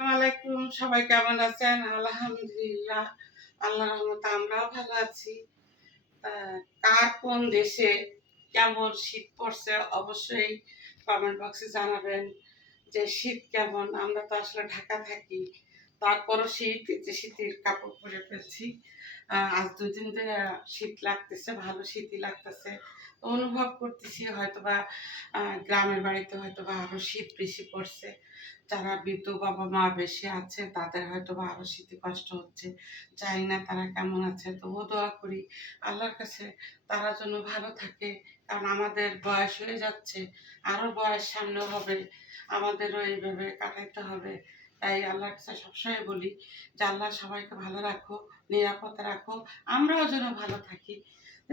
আলাইকুম, সবাই কেমন আছেন? আলহামদুলিল্লাহ, আল্লাহর রহমতে আমরাও ভালো আছি। তা কার কোন দেশে কেমন শীত পড়ছে অবশ্যই কমেন্ট বক্সে জানাবেন যে শীত কেমন। আমরা তো আসলে ঢাকা থাকি, তারপরও শীত, যে শীতের কাপড় পরে ফেলছি। আজ 2 দিন ধরে শীত লাগতেছে, ভালো শীতই লাগতেছে। অনুভব করতেছি হয়তোবা গ্রামের বাড়িতে হয়তোবা আরো শীত বেশি পড়ছে। যারা বৃদ্ধ বাবা মা বেশি আছে তাদের হয়তোবা আরো শীতে কষ্ট হচ্ছে। জানি না তারা কেমন আছে, তবুও দোয়া করি আল্লাহর কাছে তারা যেন ভালো থাকে। কারণ আমাদের বয়স হয়ে যাচ্ছে, আরো বয়স সামনে হবে, আমাদেরও এইভাবে কাটাইতে হবে। তাই আল্লাহর কাছে সবসময় বলি যে আল্লাহ সবাইকে ভালো রাখো, নিরাপদে রাখো, আমরাও যেন ভালো থাকি।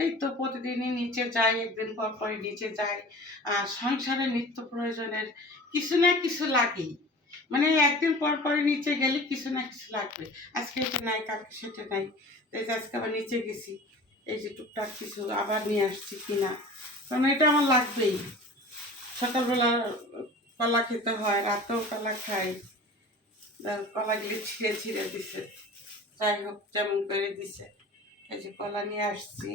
এই তো প্রতিদিনই নিচে যাই, একদিন পর পরই নিচে যাই। সংসারে নিত্য প্রয়োজনের কিছু না কিছু লাগেই, মানে একদিন পর পরই নিচে গেলে কিছু না কিছু লাগবে। আজকে এটা নাই, কালকে সেটা নাই। এই যে আজকে আবার নিচে গেছি, এই যে টুকটাক কিছু আবার নিয়ে আসছি কিনা, কারণ এটা আমার লাগবেই। সকালবেলা কলা খেতে হয়, রাতেও কলা খাই। কলাগুলি ছিঁড়ে ছিঁড়ে দিছে, যাই হোক যেমন করে দিছে। এই যে কলা নিয়ে আসছি।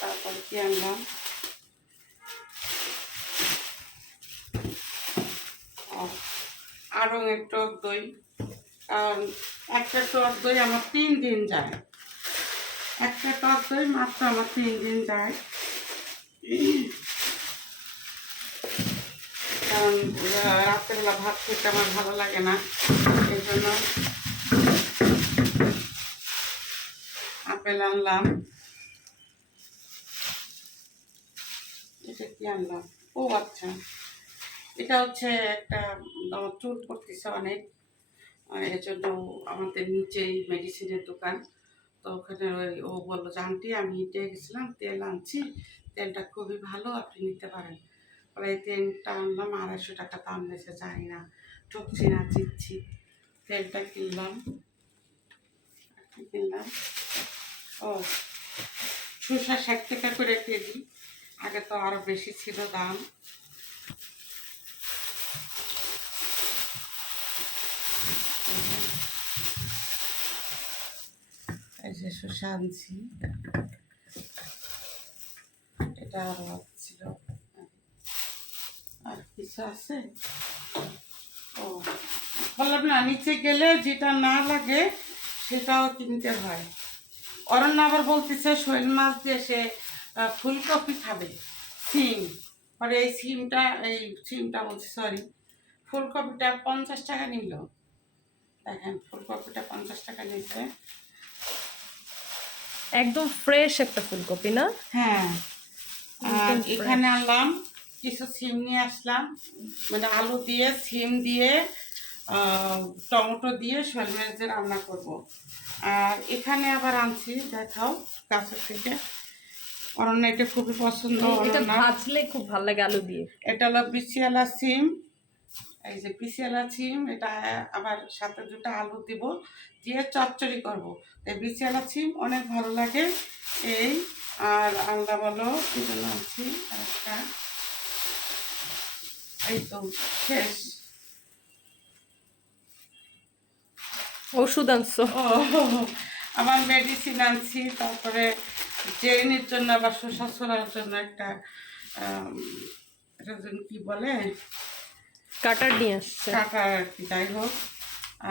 তারপর কি আনলাম, আড়ঙের টক দই। কারণ একটা টক দই আমার 3 দিন যায়, একটা টক দই মাত্র আমার 3 দিন যায়। কারণ রাত্রেবেলা ভাত খেতে আমার ভালো লাগে না, এই জন্য আপেল আনলাম। এটা কি আনলাম, ও আচ্ছা, এটা হচ্ছে একটা, আমার চুল পড়তেছে অনেক, এর জন্য আমাদের নিচেই মেডিসিনের দোকান। তো ওখানে ও বললো যে আন্টি আমি হেঁটে গেছিলাম, তেল আনছি, তেলটা খুবই ভালো, আপনি নিতে পারেন। এই তেলটা আনলাম, 250 টাকা দাম নিয়েছে, জানি না ঠকছি না চিচ্ছি। তেলটা কিনলাম, কিনলাম ও শসা 60 টাকা করে কেজি, আগে তো আরও বেশি ছিল দাম। এই যে শসা আনছি, এটা আরও ছিল। আর কিছু আছে, ও বললাম না নিচে গেলে যেটা না লাগে সেটাও কিনতে হয়। অরণ্য আবার বলতেছে শৈল মাছ দিয়ে সে ফুলকপি খাবে, সিম। পরে এই সিমটা বলছি, সরি, ফুলকপিটা 50 টাকা নিল। দেখেন ফুলকপিটা 50 টাকা নিচ্ছে, একদম ফ্রেশ একটা ফুলকপি না? হ্যাঁ। আর একদম এখানে fresh। আনলাম কিছু সিম নিয়ে আসলাম, মানে আলু দিয়ে সিম দিয়ে টমেটো দিয়ে শৈল মাছ দিয়ে রান্না করবো। আর এখানে আবার আনছি, দেখাও গাছের থেকে, অরণ্য এটা খুবই পছন্দ। এটা অরণ্য ভাজলে খুব ভালো লাগে আলু দিয়ে। এটা হলো বিচিয়ালা সিম, এই যে বিচিয়ালা সিম, এটা আবার সাথে 2টা আলু দিব, দিয়ে চচ্চড়ি করব। এই বিচিয়ালা সিম অনেক ভালো লাগে। এই আর আলাদা বলো কি জন্য আনছি একটা, এই তো শেষ। ওষুধ আনছো? ও আবার মেডিসিন আনছি, তারপরে জেরিনির জন্য আবার শসা ছোলার জন্য একটা এটা যেন কি বলে, কাটার নিয়ে আসছে। কাটা আর কি, যাই হোক।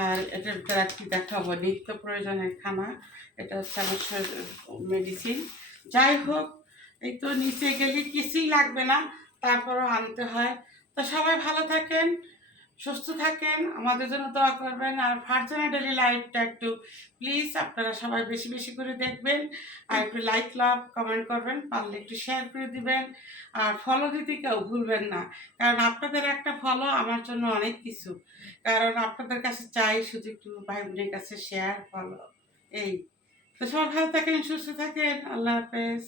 আর এটার দ্বারা কি দেখাবো, নিত্য প্রয়োজনের খানা, এটা হচ্ছে আমার মেডিসিন। যাই হোক, এই তো নিচে গেলে কিছুই লাগবে না, তারপরও আনতে হয়। তো সবাই ভালো থাকেন, সুস্থ থাকেন, আমাদের জন্য দোয়া করবেন। আর ফারজানা ডেইলি লাইফটা একটু প্লিজ আপনারা সবাই বেশি বেশি করে দেখবেন, আর একটু লাইক লাভ কমেন্ট করবেন, পারলে একটু শেয়ার করে দিবেন। আর ফলো দিতে কেউ ভুলবেন না, কারণ আপনাদের একটা ফলো আমার জন্য অনেক কিছু। কারণ আপনাদের কাছে চাই শুধু একটু ভাই বোনের কাছে শেয়ার ফলো, এই তো। সবাই ভালো থাকেন, সুস্থ থাকেন, আল্লাহ হাফেজ।